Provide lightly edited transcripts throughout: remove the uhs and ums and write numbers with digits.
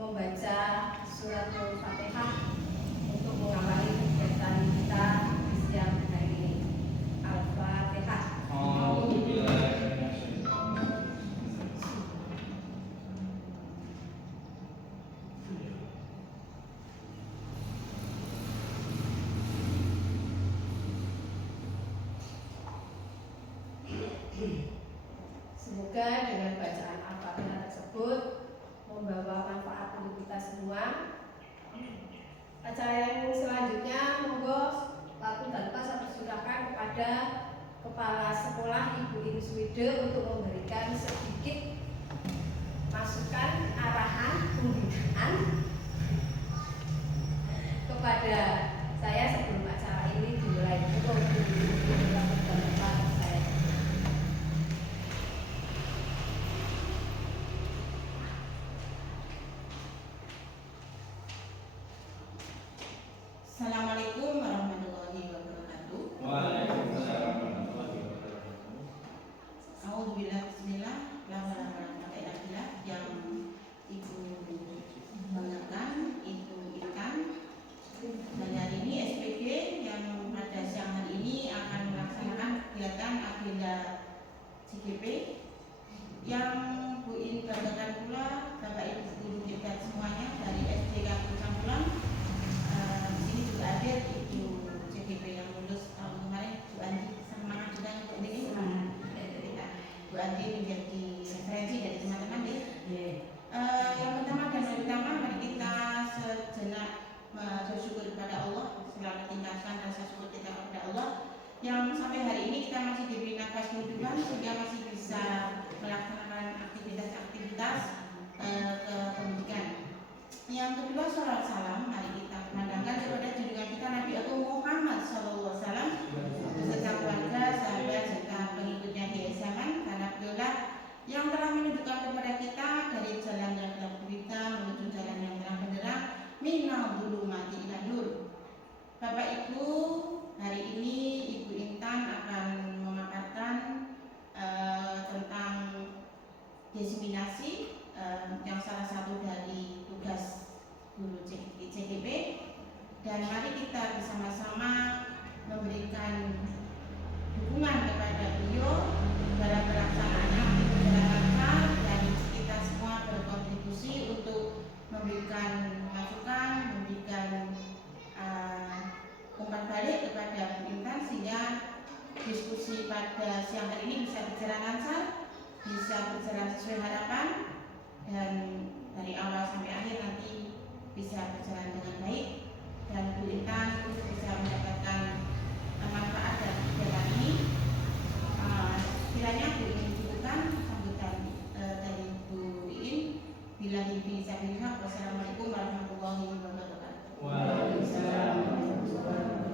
membaca surat Al-Fatihah untuk mengawali kegiatan kita di siang hari ini. Al-Fatihah. Semoga dengan bacaan Al-Fatihah tersebut membawa manfaat untuk kita semua. Acara yang selanjutnya, monggo waktu tanpa saya persilahkan kepada Kepala Sekolah Ibu Inswide untuk memberikan sedikit masukan, arahan, pembinaan kepada saya sebelum acara ini dimulai. Assalamualaikum warahmatullahi wabarakatuh. Waalaikumsalam warahmatullahi wabarakatuh. Alhamdulillah, bismillah, alhamdulillah yang Ibu banggakan, Ibu Intan. Dan hari ini SPG yang pada siang hari ini akan melaksanakan kegiatan agenda CGP yang Bu In banggakan pula Bapak Ibu guru kita semuanya dari SD Kampung Campuran. Hadir Ibu CGP yang lulus tahun kemarin, Bu Andi. Semangat juga untuk ini. Bu Andi menjadi referensi dari teman-teman ya. Yang pertama dan yang utama, mari kita sejenak bersyukur kepada Allah, selalu tingkatkan rasa syukur kita kepada Allah yang sampai hari ini kita masih diberi nafas kehidupan sehingga masih bisa melaksanakan aktivitas-aktivitas kependidikan. Yang kedua, salawat salam mari kita memandangkan kepada junjungan kita Nabi Agung Muhammad SAW beserta keluarga, sahabat serta pengikutnya di zaman, karena beliaulah yang telah menunjukkan kepada kita dari jalan yang gelap gulita menuju jalan yang terang benderang, minal dzulumati ila nur. Bapak Ibu, hari ini Ibu Intan akan memaparkan tentang diseminasi yang salah satu dari tugas guru CGP, dan mari kita bersama-sama memberikan dukungan kepada beliau dalam pelaksanaannya dan kita semua berkontribusi untuk memberikan masukan, memberikan umpan balik kepada Bu Intan sehingga diskusi pada siang hari ini bisa berjalan lancar, bisa berjalan sesuai harapan, dan dari awal sampai akhir nanti bisa berjalan dengan baik dan Bu Intan bisa mendapatkan manfaat dari kegiatan ini. Kiranya Bu In cukupkan sambutan dari Bu In. Billahi fisabilillah. Wassalamualaikum warahmatullahi wabarakatuh. Waalaikumsalam warahmatullahi wabarakatuh.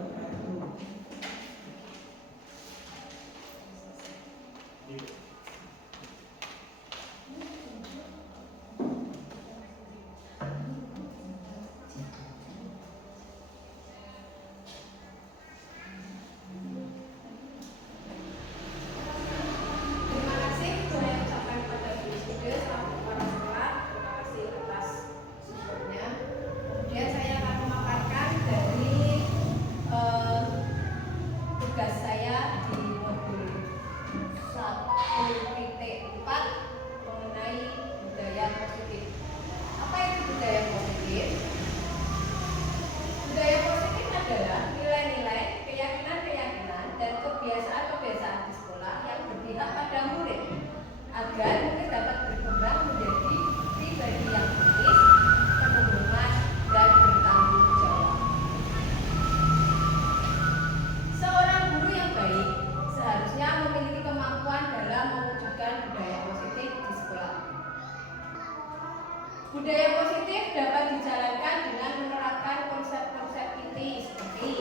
Budaya positif dapat dijalankan dengan menerapkan konsep-konsep inti seperti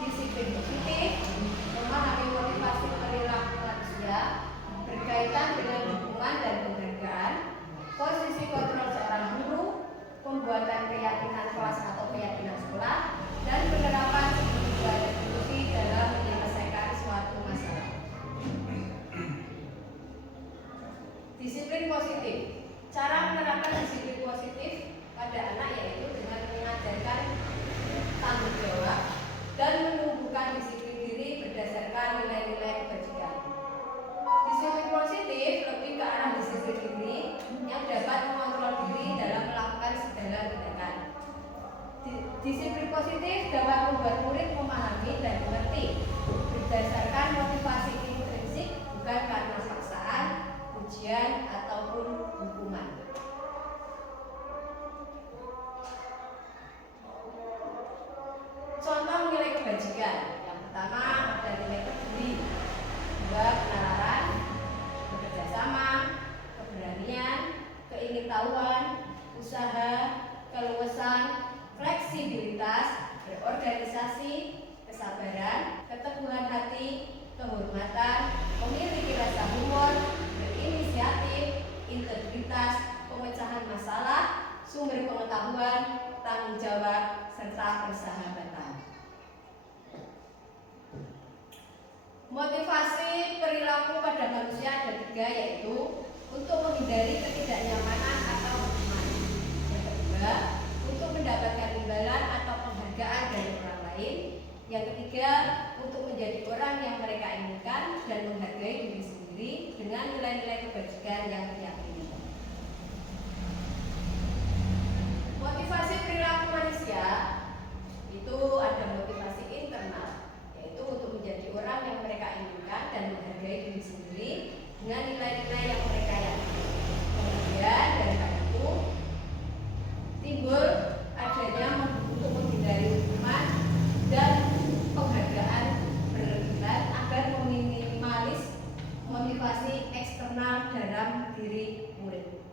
disiplin positif, memahami motivasi perilaku manusia, berkaitan dengan dukungan dan penghargaan, posisi kontrol seorang guru, pembuatan keyakinan kelas atau keyakinan sekolah, dan penerapan kebutuhan diskusi dalam menyelesaikan suatu masalah. Disiplin positif. Cara menerapkan disiplin positif Disiplin positif dapat membuat murid memahami dan mengerti berdasarkan motivasi intrinsik, bukan karena paksaan, ujian, ataupun hukuman. Contoh nilai kebajikan. Yang pertama ada nilai peduli, dua penalaran, bekerja sama, keberanian, keingintahuan, usaha, keluasan, fleksibilitas, berorganisasi, kesabaran, keteguhan hati, kehormatan, memiliki rasa humor, berinisiatif, integritas, pemecahan masalah, sumber pengetahuan, tanggung jawab, serta persahabatan. Motivasi perilaku pada manusia ada 3, yaitu untuk menghindari ketidaknyamanan atau hukuman. Yang kedua, untuk mendapatkan imbalan atau penghargaan dari orang lain. Yang ketiga, untuk menjadi orang yang mereka inginkan dan menghargai diri sendiri dengan nilai-nilai kebajikan yang diyakini. Motivasi perilaku manusia itu ada motivasi internal, yaitu untuk menjadi orang yang mereka inginkan dan menghargai diri sendiri dengan nilai-nilai yang mereka yakini. Kemudian dari itu timbul adanya untuk menghindari hukuman dan penghargaan berlebihan agar meminimalis motivasi eksternal dalam diri murid.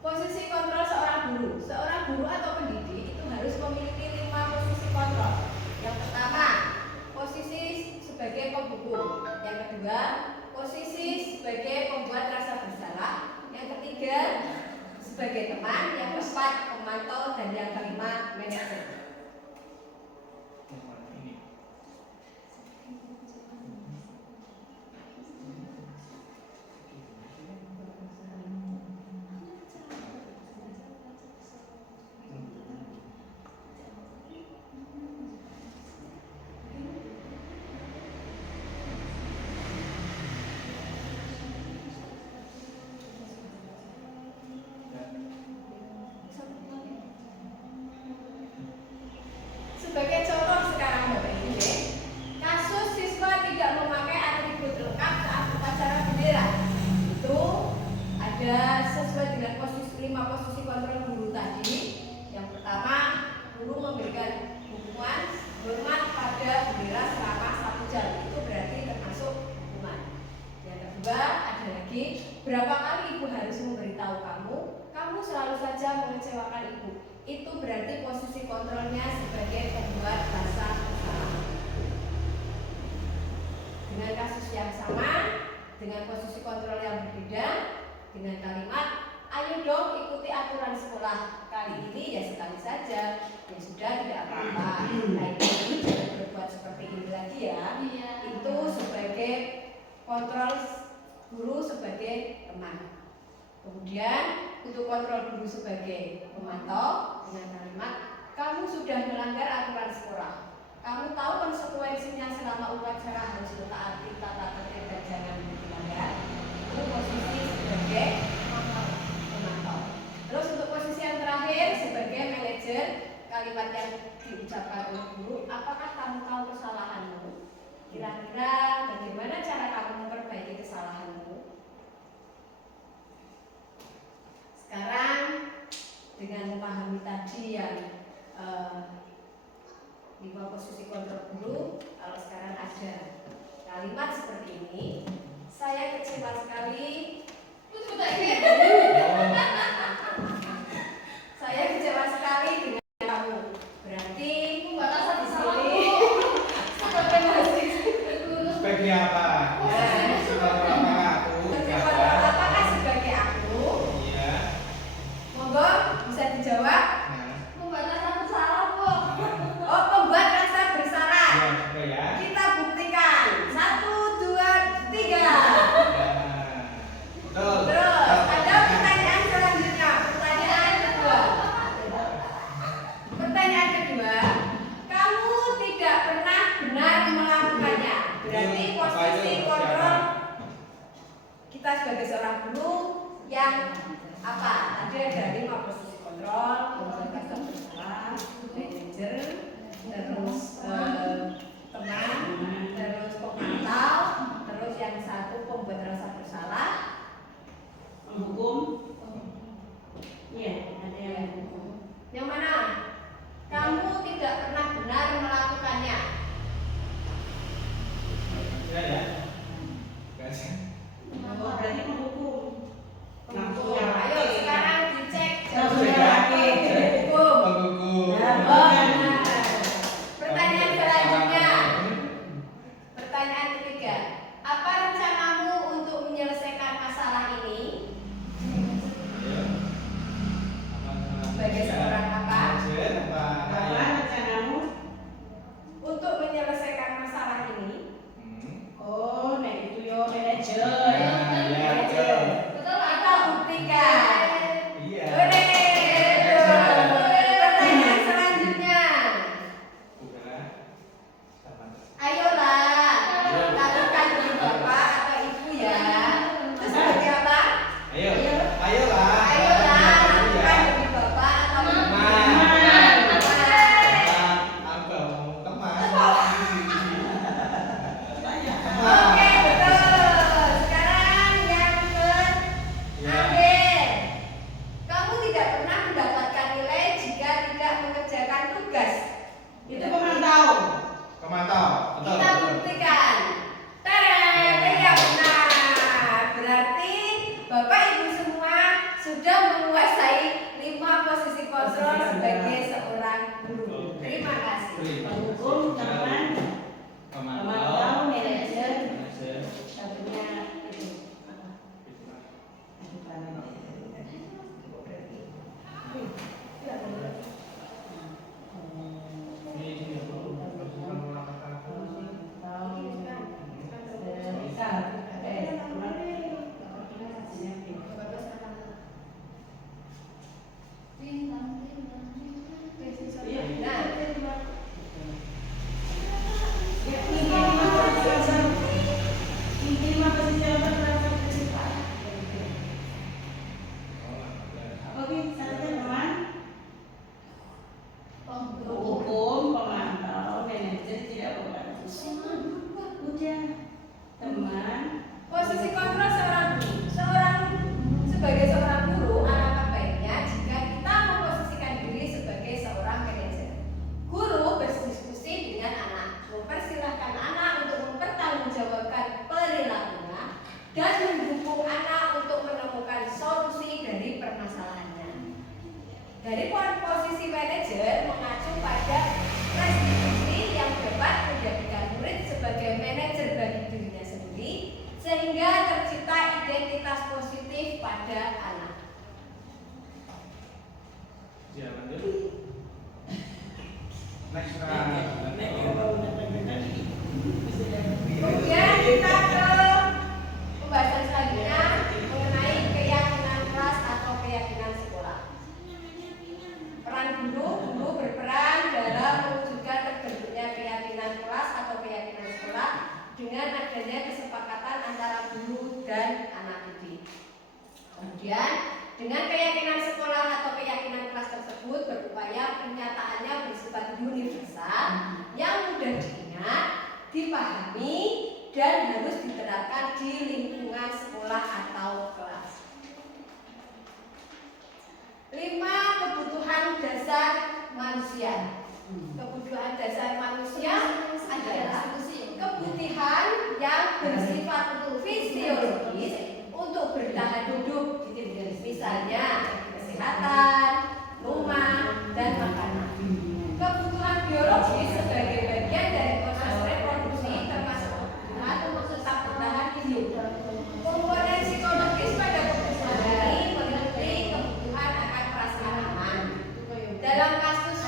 Posisi kontrol seorang guru. Seorang guru atau pendidik itu harus memiliki 5 posisi kontrol. Yang pertama, posisi sebagai penghukum. Yang kedua, posisi sebagai pembuat rasa bersalah. Yang ketiga, sebagai teman. Yang keempat, pemantau. Dan yang kelima, manajer. Sebagai contoh sekarang Bapak Ibu, kasus siswa tidak memakai atribut lengkap saat upacara bendera. Itu ada sesuai dengan 5 posisi kontrol guru tadi. Yang pertama, guru memberikan hukuman hormat pada bendera selama 1 jam. Itu berarti termasuk hukuman. Yang kedua, ada lagi, berapa kali ibu harus memberitahu kamu selalu saja mengecewakan ibu. Itu berarti posisi kontrolnya sebagai pembuat rasa bersalah. Dengan kasus yang sama, dengan posisi kontrol yang berbeda, dengan kalimat, ayo dong ikuti aturan sekolah. Kali ini ya sekali saja, ya sudah tidak apa-apa. Nah ini jangan berbuat seperti ini lagi ya. Itu sebagai kontrol guru sebagai teman. Kemudian untuk kontrol guru sebagai pemantau dengan kalimat, kamu sudah melanggar aturan sekolah. Kamu tahu konsekuensinya selama upacara harus mentaati tata tertib dan jangan dilanggar. Itu posisi sebagai pemantau. Terus untuk posisi yang terakhir sebagai manajer, kalimat yang diucapkan oleh guru, apakah kamu tahu kesalahanmu? Kira-kira bagaimana cara kamu memperbaiki kesalahanmu? Sekarang dengan memahami tadi yang 5 posisi kontrol guru, kalau sekarang ada kalimat seperti ini, saya kecewa sekali. Saya kecewa sekali dengan kamu. Berarti batasan di sini sebagai mahasiswa. Sebagai apa? Apakah sebagai aku? Iya. Monggo bisa dijawab. Membuat rasa bersalah, Bu. Oh, membuat rasa bersalah. Ya. Kita buktikan. 1, 2, 3. Terus ada pertanyaan selanjutnya. Pertanyaan kedua. Pertanyaan kedua, kamu tidak pernah benar melakukannya. Berarti posisi kontrol kita sebagai seorang guru yang apa? Tadi ada 5 posisi kontrol, komunikasi bersalah, manajer, terus teman, terus pemantau, terus yang satu pembuat rasa bersalah, Menghukum. Iya, ada yang menghukum. yang mana? Kamu tidak pernah benar melakukannya. Ya. Kasih. Oh, berarti menghukum. Penghukum. Ayo sekarang dicek Langsung jawabannya. Hukum. Penghukum. Oh, benar. Pertanyaan selanjutnya. Pertanyaan ketiga. Apa rencanamu untuk menyelesaikan masalah ini? Sebagai seorang apa? Apa rencanamu? Untuk menyelesaikan masalah ini. Oh, nah itu yo manajer. Manajer. Kita buktikan. Iya. Pertanyaan selanjutnya. Ayolah, lakukan demi bapak atau ibu ya. Itu sebagai apa? Ayolah. Ayolah, lakukan demi bapak atau ibu. Oke, betul. Sekarang yang terakhir. Kamu tidak pernah mendapatkan nilai jika tidak mengerjakan tugas. Itu pemantau. Kita buktikan. Tereng, iya benar. Berarti Bapak Ibu semua sudah menguasai 5 posisi kontrol sebagai seorang guru. Terima kasih. Menghukum, teman, pemantau, manajer, satunya itu apa? Aduh, paling. Hukum, pemantau, manajer, tidak membantu. Udah, teman. Posisi kontrol sebagai seorang guru, alangkah baiknya jika kita memposisikan diri sebagai seorang manajer. Guru berdiskusi dengan anak, mempersilahkan anak untuk mempertanggungjawabkan perilakunya dan mendukung anak untuk menemukan solusi dari permasalahannya. Dari posisi manajer mengacu pada restitusi yang dapat menjadikan murid sebagai manajer bagi dirinya sendiri sehingga tercipta identitas positif pada anak. Kemudian kita ke pembahasan selanjutnya mengenai keyakinan kelas atau keyakinan sekolah. Peran guru berperan dalam mewujudkan terbentuknya keyakinan kelas atau keyakinan sekolah dengan adanya kesepakatan antara guru dan anak didik. Kemudian dengan keyakinan sekolah atau keyakinan kelas tersebut berupaya penyataannya bersifat universal yang mudah diingat, dipahami, dan harus diterapkan di lingkungan sekolah atau kelas. 5 kebutuhan dasar manusia. Kebutuhan dasar manusia adalah kebutuhan yang bersifat fisiologis untuk bertahan hidup, misalnya kesehatan, rumah, dan makanan. Kebutuhan biologis sebagai bagian dari proses reproduksi termasuk kebutuhan untuk tetap bertahan hidup. Komponen psikologis pada kebutuhan ini meliputi kebutuhan akan perasaan aman. Dalam kasus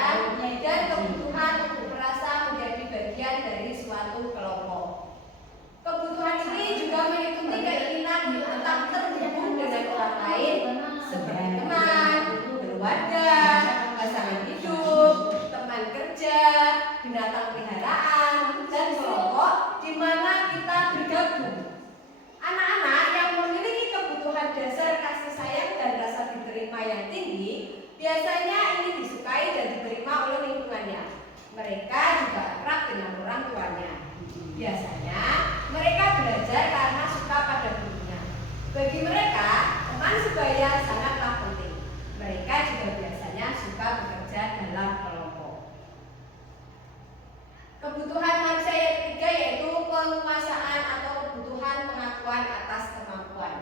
sayang, dan kebutuhan untuk merasa menjadi bagian dari suatu kelompok. Kebutuhan ini juga meliputi keinginan tetap terhubung dengan orang lain seperti teman, keluarga, pasangan hidup, teman kerja, binatang peliharaan, dan kelompok di mana kita bergabung. Anak-anak yang memiliki kebutuhan dasar kasih sayang dan rasa diterima yang tinggi biasanya ingin disukai dan diterima oleh lingkungannya. Mereka juga akrab dengan orang tuanya. Biasanya mereka belajar karena suka pada gurunya. Bagi mereka, teman sebaya sangatlah penting. Mereka juga biasanya suka bekerja dalam kelompok. Kebutuhan manusia yang ketiga yaitu penguasaan atau kebutuhan pengakuan atas kemampuan.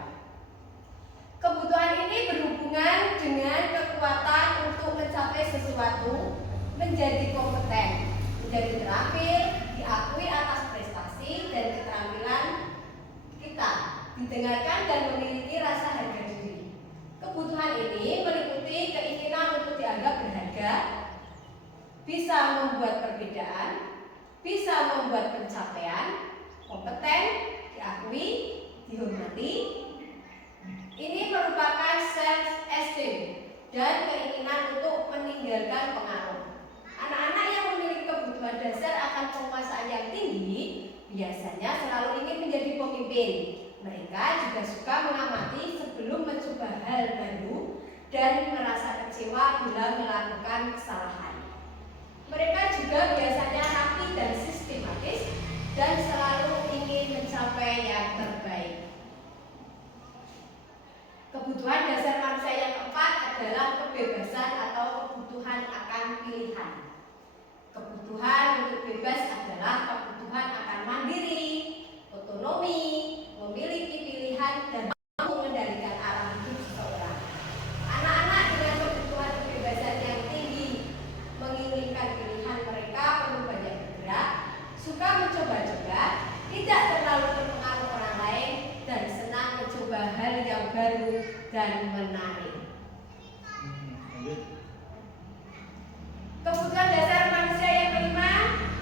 Kebutuhan ini berhubungan dengan kekuatan untuk mencapai sesuatu, menjadi kompeten, menjadi terampil, diakui atas prestasi dan keterampilan kita, didengarkan dan memiliki rasa harga diri. Kebutuhan ini meliputi keinginan untuk dianggap berharga, bisa membuat perbedaan, bisa membuat pencapaian, kompeten, diakui, dihormati. Ini merupakan self-esteem dan keinginan untuk meninggalkan pengaruh. Anak-anak yang memiliki kebutuhan dasar akan penguasaan yang tinggi biasanya selalu ingin menjadi pemimpin. Mereka juga suka mengamati sebelum mencoba hal baru dan merasa kecewa bila melakukan kesalahan. Mereka juga biasanya rapi dan sistematis dan selalu ingin mencapai yang terbaik. Kebutuhan dasar manusia yang keempat adalah kebebasan atau kebutuhan akan pilihan. Kebutuhan untuk bebas adalah kebutuhan akan mandiri, otonomi, memiliki pilihan dan mampu mengendalikan arah hidup seseorang. Anak-anak dengan kebutuhan kebebasan yang tinggi menginginkan pilihan mereka perlu banyak bergerak, suka mencoba-coba, tidak terlalu terpengaruh orang lain, dan senang mencoba hal yang baru dan menarik. Kebutuhan dasar manusia yang kelima,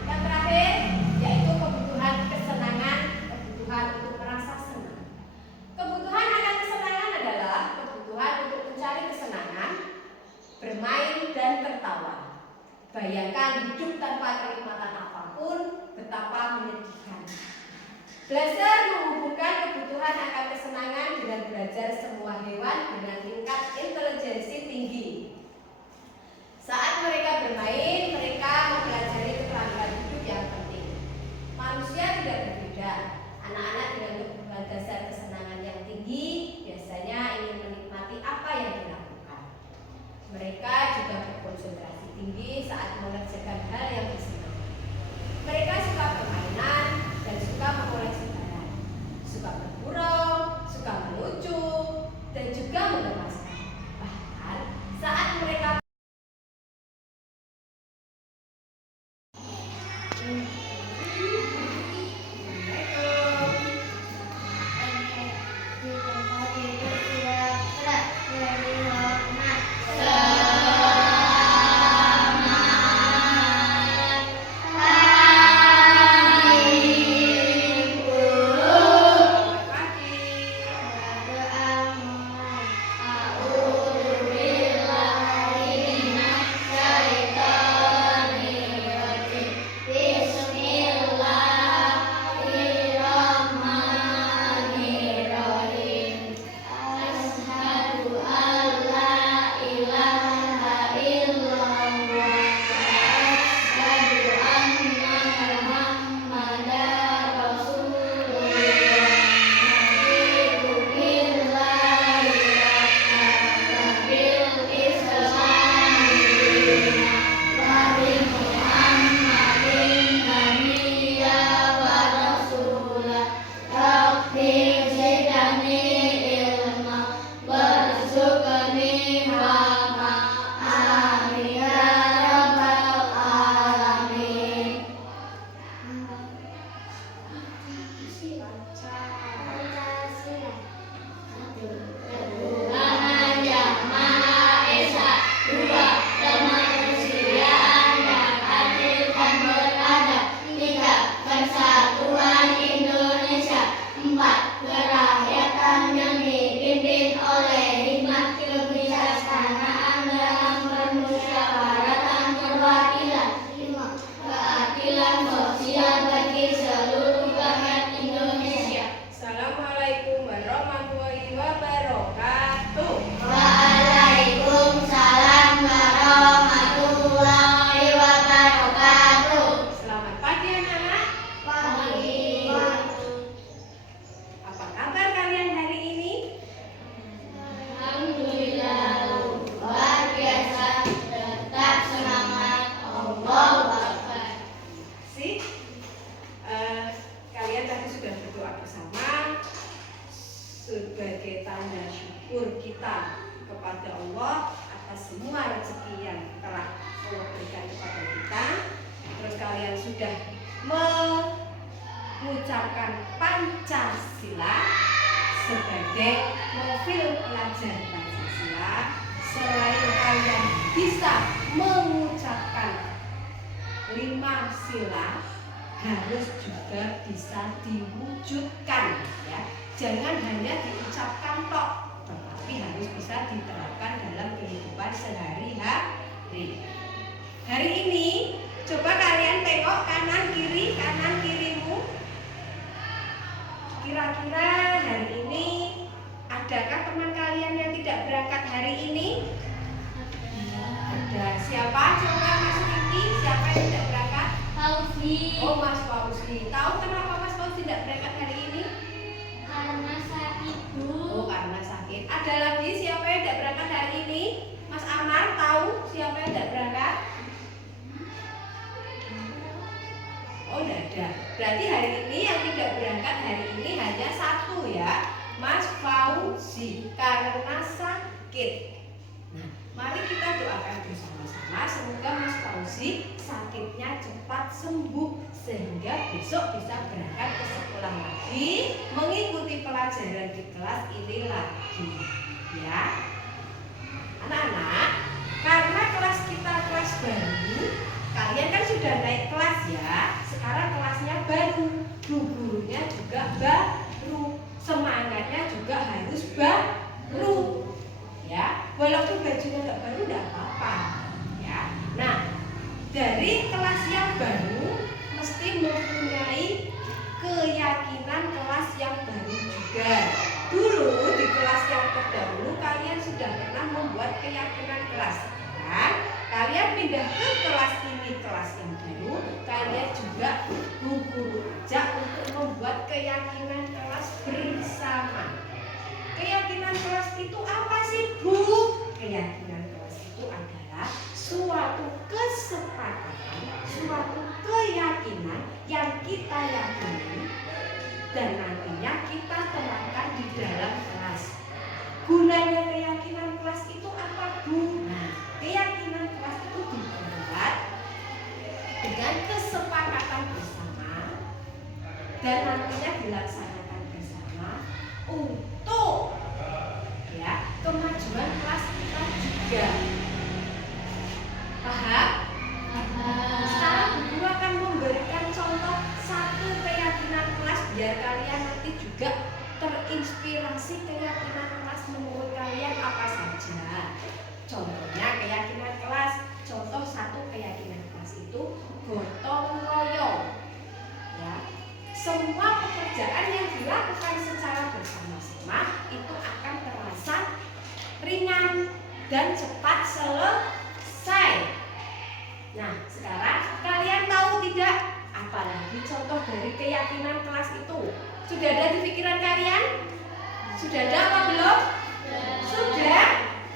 yang terakhir, yaitu kebutuhan kesenangan, kebutuhan untuk merasa senang. Kebutuhan akan kesenangan adalah kebutuhan untuk mencari kesenangan, bermain dan tertawa. Bayangkan hidup tanpa kenikmatan apapun, betapa menyedihkan. Belajar menghubungkan kebutuhan akan kesenangan dengan belajar semua hewan dengan tingkat intelijensi tinggi. Saat mereka bermain, mereka mempelajari keterampilan hidup yang penting. Manusia tidak berbeda. Anak-anak dengan kebutuhan dasar kesenangan yang tinggi biasanya ingin menikmati apa yang dilakukan. Mereka juga berkonsentrasi tinggi saat mengerjakan hal yang disenangi. Mereka suka permainan dan suka mengoleksi barang, suka bergurau, suka melucu, dan juga mengemaskan. Bahkan saat mereka sebagai tanda syukur kita kepada Allah atas semua rezeki yang telah Allah berikan kepada kita. Terus kalian sudah mengucapkan Pancasila sebagai profil pelajar Pancasila. Selain kalian bisa mengucapkan 5 sila, harus juga bisa diwujudkan, ya. Jangan hanya diucapkan tok, tetapi harus bisa diterapkan dalam kehidupan sehari-hari. Hari ini coba kalian tengok kanan kirimu. Kira-kira hari ini adakah teman kalian yang tidak berangkat hari ini? Ada. Siapa? Coba Mas Riki, siapa yang tidak berangkat? Fauzi. Oh, Mas Fauzi. Tahu kenapa Mas Fauzi tidak berangkat hari ini? Karena sakit, Bu. Oh, karena sakit. Ada lagi siapa yang tidak berangkat hari ini? Mas Amar tahu siapa yang tidak berangkat? Oh, tidak ada. Berarti hari ini yang tidak berangkat hari ini hanya satu, ya, Mas Fauzi, karena sakit. Nah, mari kita doakan bersama-sama semoga Mas Fauzi sakitnya cepat sembuh sehingga besok bisa berangkat ke sekolah lagi, mengikuti pelajaran di kelas ini lagi, ya. Anak-anak, karena kelas kita kelas baru, kalian kan sudah naik kelas, ya. Sekarang kelasnya baru, gurunya juga baru, semangatnya juga harus baru, ya. Walaupun bajunya nggak baru nggak apa-apa, ya. Nah, dari kelas yang baru mesti mempunyai keyakinan kelas yang baru juga. Dulu di kelas yang terdahulu kalian sudah pernah membuat keyakinan kelas, kan? Kalian pindah ke kelas ini, kelas yang baru, kalian juga guru ajak untuk membuat keyakinan kelas bersama. Keyakinan kelas itu apa sih, Bu? Keyakinan kelas itu adalah suatu kesepakatan, suatu keyakinan yang kita yakini dan nantinya kita terapkan di dalam kelas. Gunanya keyakinan kelas itu apa, Bu? Nah, keyakinan kelas itu dibuat dengan kesepakatan bersama dan nantinya dilaksanakan bersama untuk, ya, kemajuan kelas kita juga. Paham? Sekarang guru akan memberikan contoh satu keyakinan kelas biar kalian nanti juga terinspirasi keyakinan kelas menurut kalian apa saja. Contohnya keyakinan kelas, contoh satu keyakinan kelas itu gotong royong, ya. Semua pekerjaan yang dilakukan secara bersama-sama itu akan terasa ringan dan cepat selesai. Nah, sekarang kalian tahu tidak apalagi contoh dari keyakinan kelas itu? Sudah ada di pikiran kalian? Sudah ada apa belum? Sudah?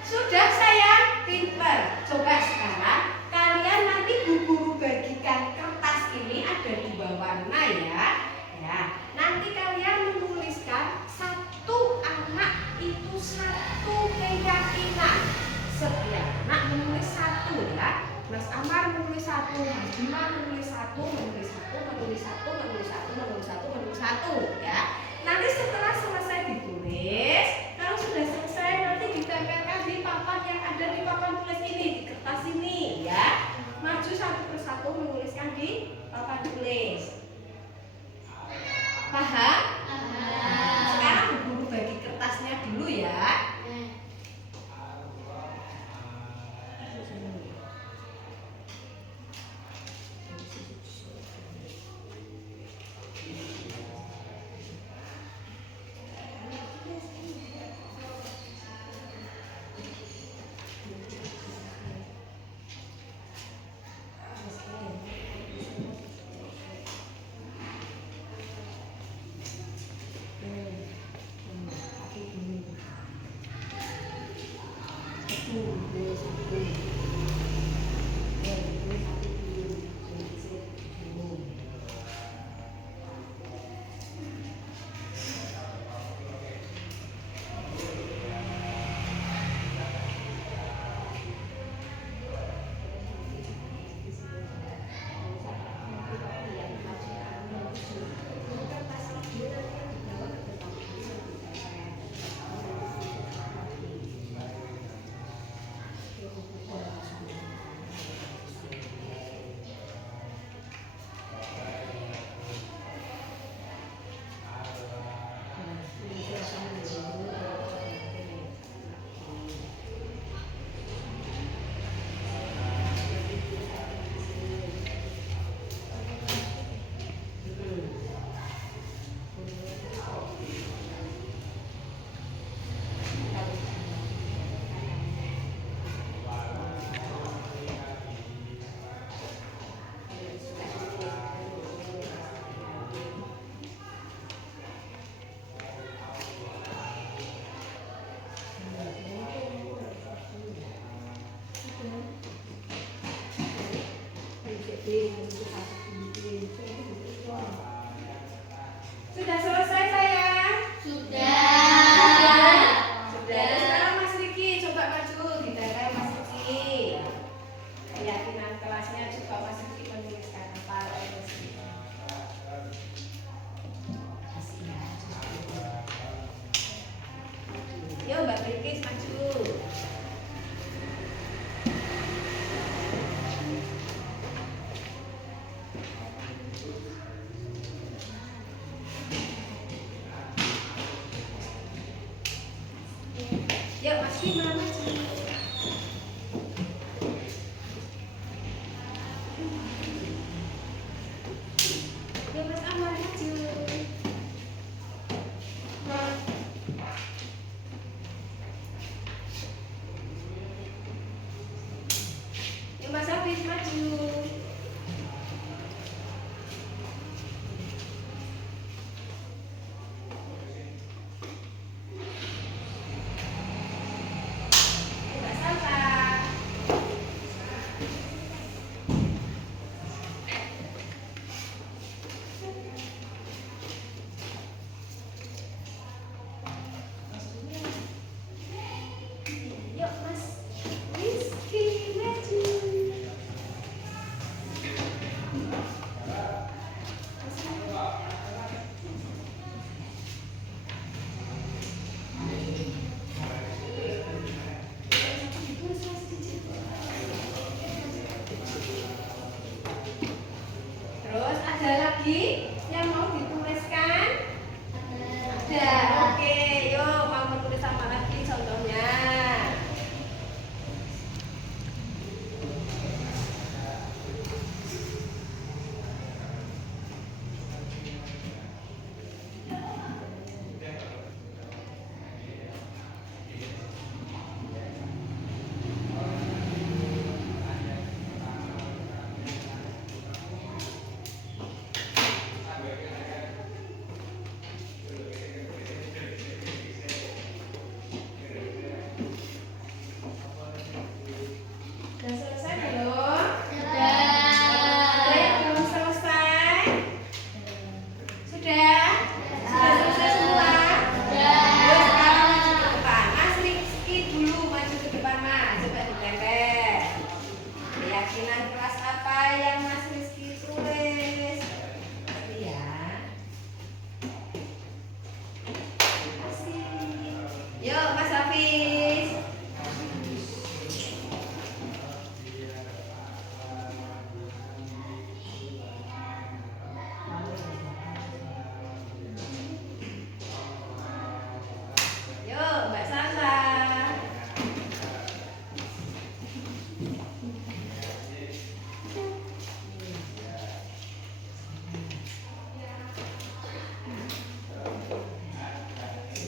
Sudah, sayang? Pinter. Coba sekarang kalian nanti guru bagikan kertas ini ada 2 warna, ya. Ya, nanti kalian menuliskan satu anak itu satu keyakinan. Setiap anak menulis satu, ya. Mas Amar menulis satu, Mas Bima menulis satu, menulis satu, menulis satu, menulis satu, menulis satu, menulis satu, ya. Nanti setelah selesai ditulis, kalau sudah selesai nanti ditempelkan di papan yang ada di papan tulis ini, di kertas ini, ya. Maju satu persatu menuliskan di papan tulis. Paham? Sekarang guru bagi kertasnya dulu, ya. Yuk Mas Bima maju. Yuk Mas Amar maju. Yuk Mas Hafiz maju. Mbak Salsa. Yuk Mas Rizky maju. Terus ada lagi yang mau dituliskan? Ada. Oke, yuk mau menulis apa lagi contohnya? Sudah selesai belum? Ada yang belum selesai? Sudah? Sudah selesai semua? Yuk sekarang maju ke depan. Mas Rizky dulu maju ke depan Mas. Coba ditempel. Keyakinan kelas apa yang Mas Rizky tulis? Pasti ya. Kasih. Yuk Mas Hafiz. Yuk Mbak Salsa.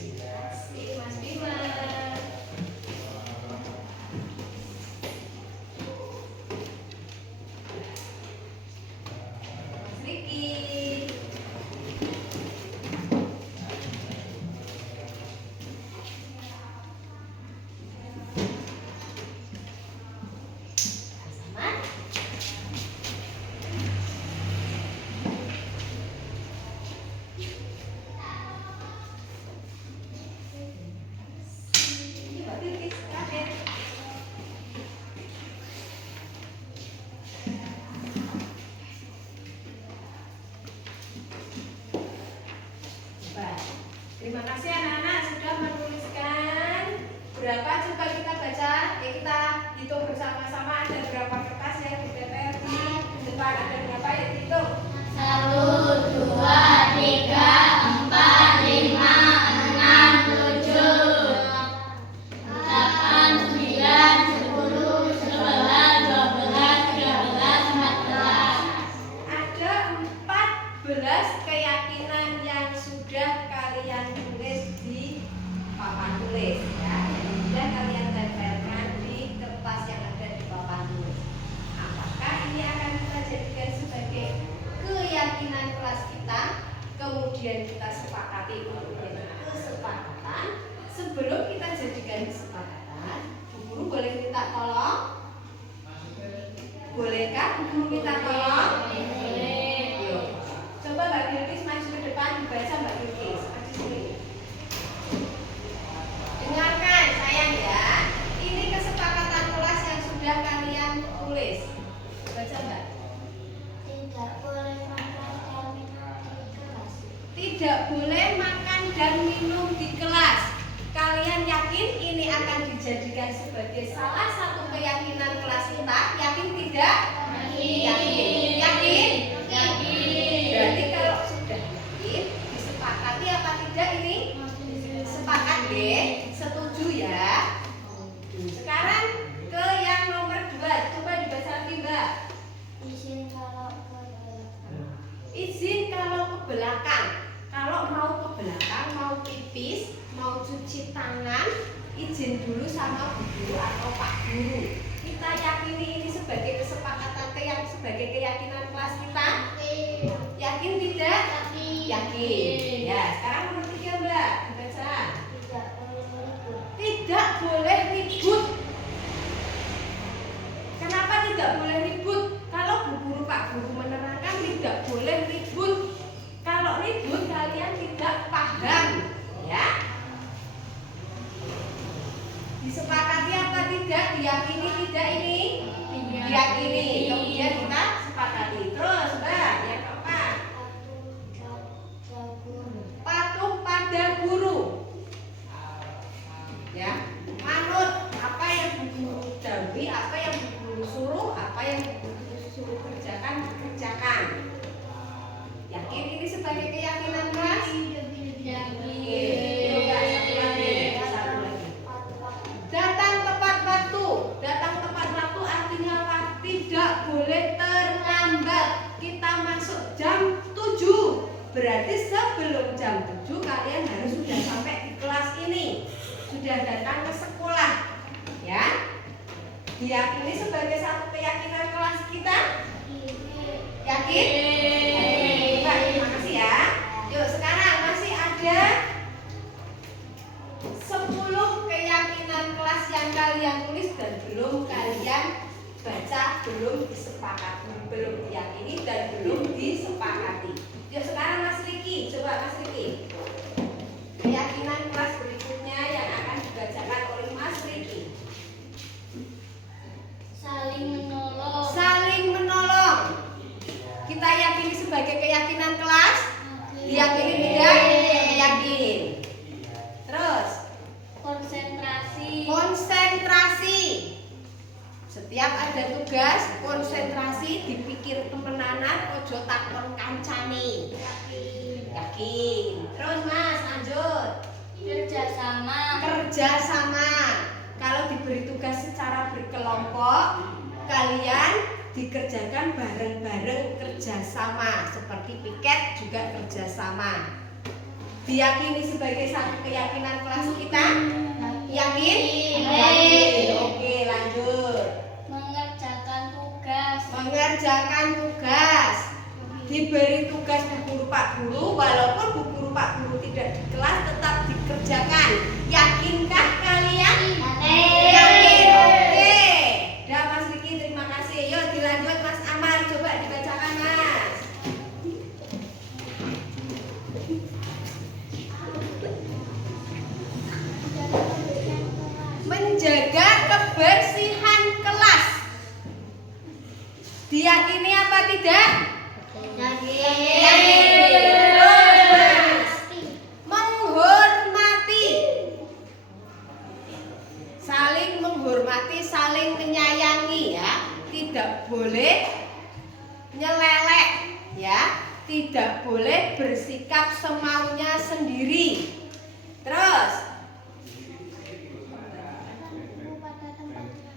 Kasih Mas Bima. Mas Riki. Sama. Ini Mbak Bilkis, terakhir. Baik. Terima kasih anak-anak sudah menuliskan berapa, coba kita baca. Kita hitung bersama-sama ada berapa kertas yang ditempel di depan, ada berapa ya dihitung. 1, 2, 3, 4, 5, 6, 7, 8, 9, 10, 11, 12, 13, 14. Ada 14 keyakinan yang sudah kalian tulis di papan tulis ya. Sudah kalian tempelkan di kertas yang ada di papan tulis. Apakah ini akan kita jadikan sebagai keyakinan kelas kita? Kemudian kita sepakati untuk menjadi kesepakatan. Sebelum kita jadikan kesepakatan, Bu Guru boleh minta tolong? Bolehkah Bu Guru minta tolong? Yuk. Coba Mbak Bilkis maju ke depan, dibaca Mbak Bilkis. Maju sini. Dengarkan sayang ya. Ini kesepakatan kelas yang sudah kalian tulis. Baca Mbak. Tidak boleh makan dan minum di kelas. Tidak boleh makan dan minum di kelas. Kalian yakin ini akan dijadikan sebagai salah satu keyakinan kelas kita? Yakin tidak? Yakin. Yakin? Berarti kalau sudah yakin, disepakati apa tidak ini? Sepakat deh, setuju ya. izin dulu sama Bu Guru atau Pak Guru. Kita yakini ini sebagai kesepakatan sebagai keyakinan kelas kita. Yakin tidak? Yakin. Ya, sekarang nomor 3 Mbak, dibaca. Tidak boleh ribut. Kenapa tidak boleh ribut? Kalau Bu Guru Pak Guru menerangkan tidak boleh ribut. Kalau ribut kalian tidak paham, ya. Disepakati apa tidak? Diyakini tidak ini? Diyakini. Kemudian kita sepakati. Terus Mbak, yang keempat. Patuh pada guru. Ya, manut apa yang Bu Guru dahului, apa yang Bu Guru suruh, apa yang Bu Guru suruh kerjakan, kerjakan. Yakin ini sebagai keyakinan kelas? Datang tepat waktu. Datang tepat waktu artinya apa? Tidak boleh terlambat. Kita masuk jam 7. Berarti sebelum jam 7 kalian harus sudah sampai di kelas ini. Sudah datang ke sekolah. Ya. Diyakini sebagai satu keyakinan kelas kita? Yakin? Baik, terima kasih ya. Yuk, sekarang masih ada 10 keyakinan kelas yang kalian tulis dan belum kalian baca, belum disepakati, belum diyakini dan belum disepakati. Yuk sekarang Mas Riki, coba Mas Riki. Keyakinan kelas berikutnya yang akan dibacakan oleh Mas Riki. Saling menolong. Saling menolong. Kita yakini sebagai keyakinan kelas? Diyakini tidak? Yakin. Terus Konsentrasi. konsentrasi. Setiap ada tugas, konsentrasi, dipikir temenanan, ojo takon kancane. Yakin. Terus Mas, lanjut. Kerjasama. Kerjasama. Kalau diberi tugas secara berkelompok, kalian dikerjakan bareng-bareng, kerjasama. Seperti piket juga kerjasama. Diyakini sebagai satu keyakinan kelas kita? Yakin? Yakin. Oke, lanjut. Mengerjakan tugas. Mengerjakan tugas. Diberi tugas Bu Guru Pak Guru, walaupun Bu Guru Pak Guru tidak di kelas tetap dikerjakan. Yakinkah kalian? Yakin. Oke. Dah Mas Riki, terima kasih. Yuk dilanjut Mas Amal, coba dibacakan Mas. Menjaga kebersihan kelas. Diyakini apa tidak? Yakin. Terus Mas. Menghormati. Saling menghormati, saling menyayangi ya. Tidak boleh nyelelek ya. Tidak boleh bersikap semaunya sendiri. Terus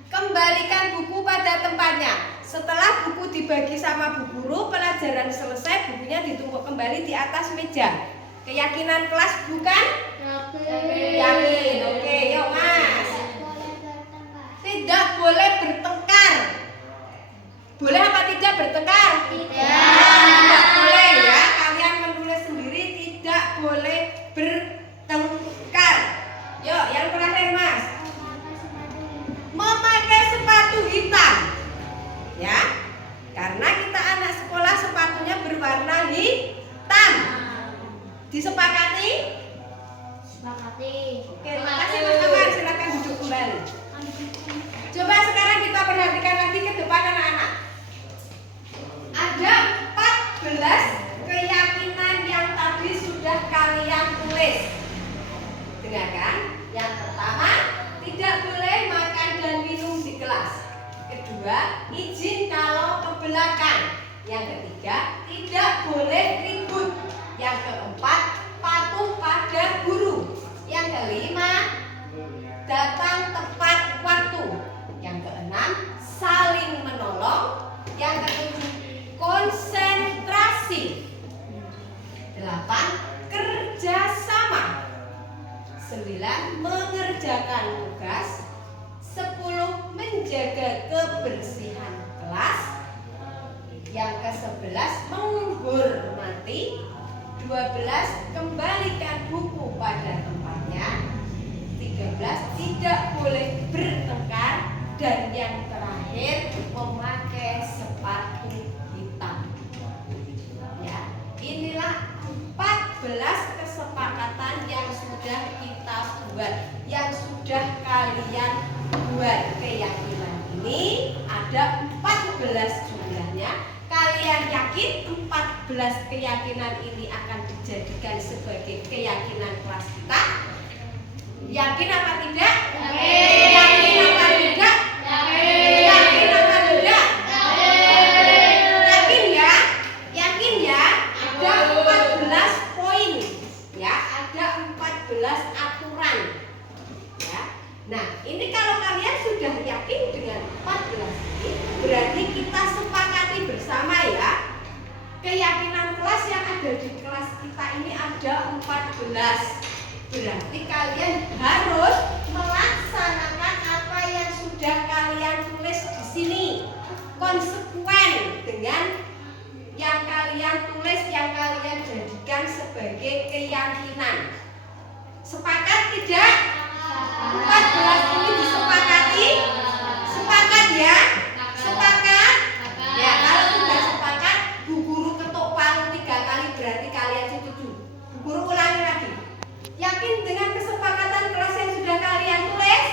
kembalikan buku pada tempatnya. Setelah buku dibagi sama Bu Guru, pelajaran selesai, bukunya ditumpuk kembali di atas meja. Keyakinan kelas bukan? Yakin. Oke, yuk Mas. Tidak boleh bertengkar. Boleh apa tidak bertengkar? Tidak boleh ya. Kalian menulis sendiri, tidak boleh bertengkar. Yuk, yang terakhir Mas. Memakai sepatu hitam. Ya. Karena kita anak sekolah sepatunya berwarna hitam. Disepakati? Oke, terima kasih Mas Amar. Silakan duduk kembali. Coba sekarang kita perhatikan lagi ke depan anak-anak. Ada 14 keyakinan yang tadi sudah kalian tulis. Dengarkan. Yang pertama, tidak boleh makan dan minum di kelas. Kedua, izin kalau ke belakang. Yang ketiga, tidak boleh ribut. Yang keempat, patuh pada guru. Yang kelima, datang tepat waktu. Yang keenam, saling menolong. Yang ketujuh, konsentrasi. 8, kerjasama. 9, mengerjakan mengerjakan tugas, 10 menjaga kebersihan kelas, yang ke-11 menghormati, 12 kembalikan buku pada tempatnya, 13 tidak boleh bertengkar, dan yang terakhir memakai sepatu hitam. Ya, inilah 14 kesepakatan yang sudah kita buat, yang sudah kalian buat. Keyakinan ini ada 14 jumlahnya. Kalian yakin 14 keyakinan ini akan dijadikan sebagai keyakinan kelas kita? Yakin apa tidak? Yakin apa tidak? Yakin apa tidak? Yakin ya? Yakin ya? Ada 14 poin, ya, ada 14 aturan, ya. Nah, ini kalau kalian sudah yakin dengan 14 ini, berarti kita sepakati bersama ya. Keyakinan kelas yang ada di kelas kita ini ada 14. Berarti kalian harus melaksanakan apa yang sudah kalian tulis di sini. Konsekuen dengan yang kalian tulis, yang kalian jadikan sebagai keyakinan. Sepakat tidak? 14 ini disepakati? Sepakat ya? Sepakat? Ya, kalau sudah sepakat, Bu Guru ketuk palu 3 kali berarti kalian setuju. Bu Guru ulangi lagi. Yakin dengan kesepakatan kelas yang sudah kalian tulis?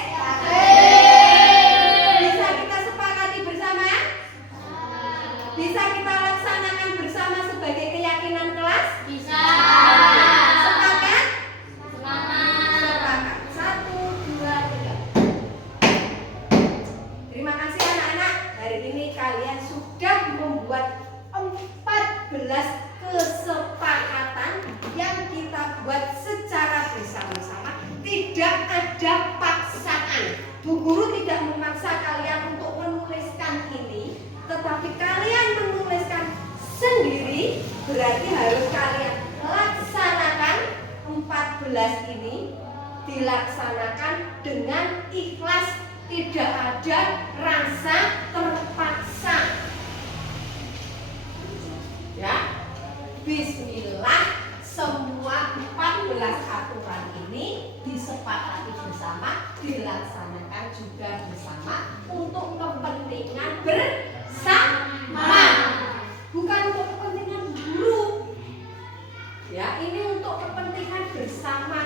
Bisa kita sepakati bersama? Bisa kita laksanakan bersama sebagai keyakinan kelas? Bisa. Sepakat? Sepakat. 1, 2, 3. Terima kasih anak-anak. Hari ini kalian sudah membuat 14 kesepakatan yang kita buat secara bersama-sama. Tidak ada paksaan. Bu Guru tidak memaksa kalian untuk menuliskan ini, tetapi kalian menuliskan sendiri. Berarti harus kalian laksanakan 14 ini, dilaksanakan dengan ikhlas, tidak ada rasa terpaksa. Ya, bismillah, semua 14 aturan ini disepakati bersama, dilaksanakan juga bersama untuk kepentingan bersama. Bukan untuk kepentingan guru. Ya, ini untuk kepentingan bersama.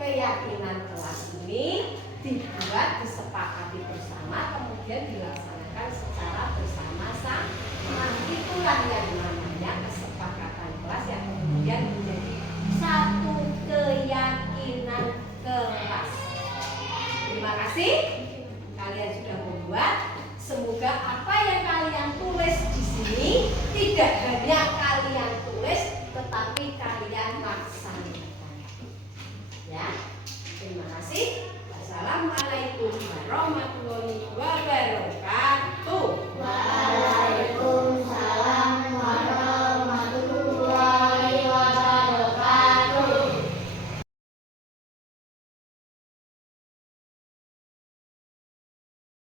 Keyakinan kelas ini dibuat, disepakati bersama, kemudian dilaksanakan secara bersama-sama. Itulah yang namanya kesepakatan kelas yang kemudian menjadi satu keyakinan kelas. Terima kasih kalian sudah membuat. Semoga apa yang kalian tulis di sini tidak hanya kalian tulis, tetapi kalian laksanakan. Ya, terima kasih.